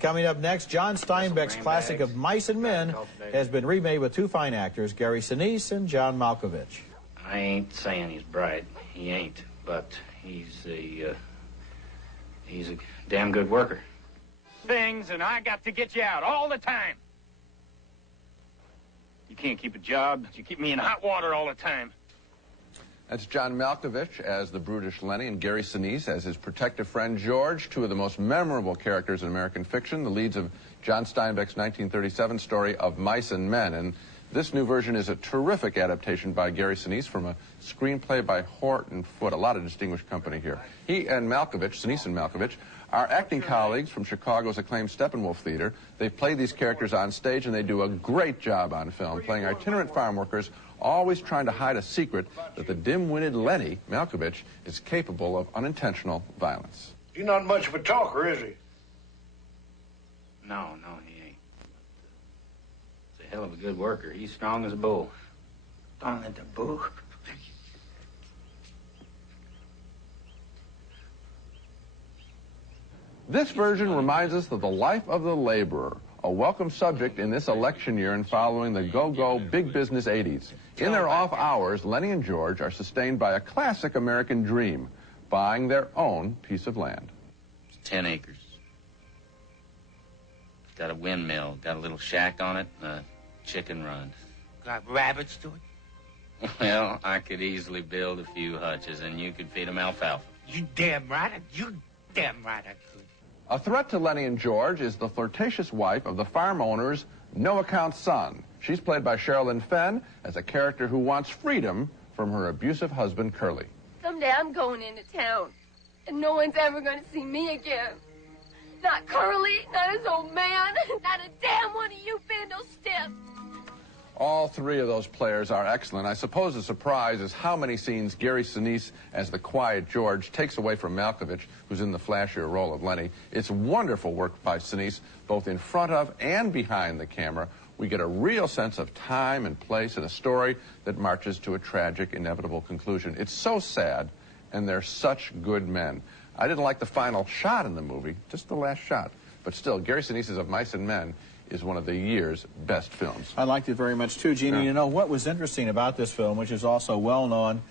Coming up next, John Steinbeck's classic of Mice and Men has been remade with two fine actors, Gary Sinise and John Malkovich. I ain't saying he's bright. He ain't. But he's a damn good worker. Things, and I got to get you out all the time. You can't keep a job. You keep me in hot water all the time. That's John Malkovich as the brutish Lennie and Gary Sinise as his protective friend George, two of the most memorable characters in American fiction, the leads of John Steinbeck's 1937 story of Mice and Men. And this new version is a terrific adaptation by Gary Sinise from a screenplay by Horton Foote, a lot of distinguished company here. He and Malkovich, Sinise and Malkovich, are acting colleagues from Chicago's acclaimed Steppenwolf Theater. They've played these characters on stage, and they do a great job on film, playing itinerant farm workers, always trying to hide a secret that the dim-witted Lennie, Malkovich, is capable of unintentional violence. He's not much of a talker, is he? No, he ain't. He's a hell of a good worker. He's strong as a bull. Strong as a bull? This version reminds us of the life of the laborer, a welcome subject in this election year and following the go-go big business 80s. In their off hours, Lennie and George are sustained by a classic American dream, buying their own piece of land. It's 10 acres. It's got a windmill, got a little shack on it, and a chicken run. Got rabbits to it? Well, I could easily build a few hutches, and you could feed them alfalfa. You damn right I could. A threat to Lennie and George is the flirtatious wife of the farm owner's no-account son. She's played by Sherilyn Fenn as a character who wants freedom from her abusive husband, Curly. Someday I'm going into town, and no one's ever going to see me again. Not Curly, not his old man, not a damn one of you bindle stiffs. All three of those players are excellent. I suppose the surprise is how many scenes Gary Sinise as the quiet George takes away from Malkovich, who's in the flashier role of Lennie. It's wonderful work by Sinise, both in front of and behind the camera. We get a real sense of time and place in a story that marches to a tragic, inevitable conclusion. It's so sad, and they're such good men. I didn't like the final shot in the movie, just the last shot. But still, Gary Sinise's Of Mice and Men is one of the year's best films. I liked it very much too, Gene. Yeah. You know, what was interesting about this film, which is also well known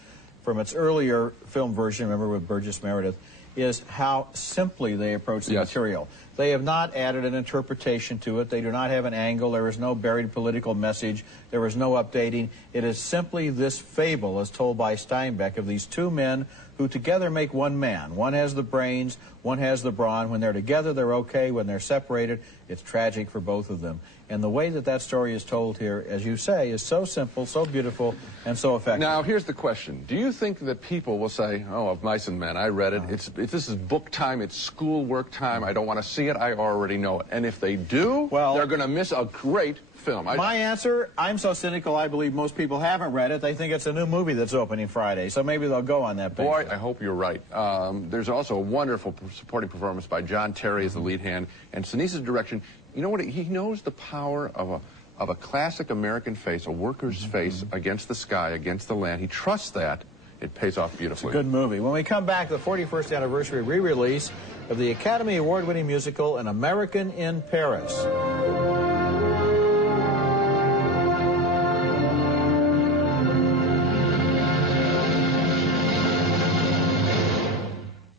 from its earlier film version, remember with Burgess Meredith, is how simply they approach the material. They have not added an interpretation to it. They do not have an angle. There is no buried political message. There is no updating. It is simply this fable, as told by Steinbeck, of these two men who together make one man. One has the brains, one has the brawn. When they're together, they're okay. When they're separated, it's tragic for both of them. And the way that that story is told here, as you say, is so simple, so beautiful, and so effective. Now, here's the question. Do you think that people will say, oh, Of Mice and Men, I read it. This is book time. It's schoolwork time. I don't want to see it. I already know it. And if they do, well, they're going to miss a great film. My answer, I'm so cynical, I believe most people haven't read it. They think it's a new movie that's opening Friday, so maybe they'll go on that basis. Boy, I hope you're right. There's also a wonderful supporting performance by John Terry as the lead hand, and Sinise's direction. You know what? He knows the power of a classic American face, a worker's face against the sky, against the land. He trusts that. It pays off beautifully. It's a good movie. When we come back, the 41st anniversary re-release of the Academy Award-winning musical An American in Paris.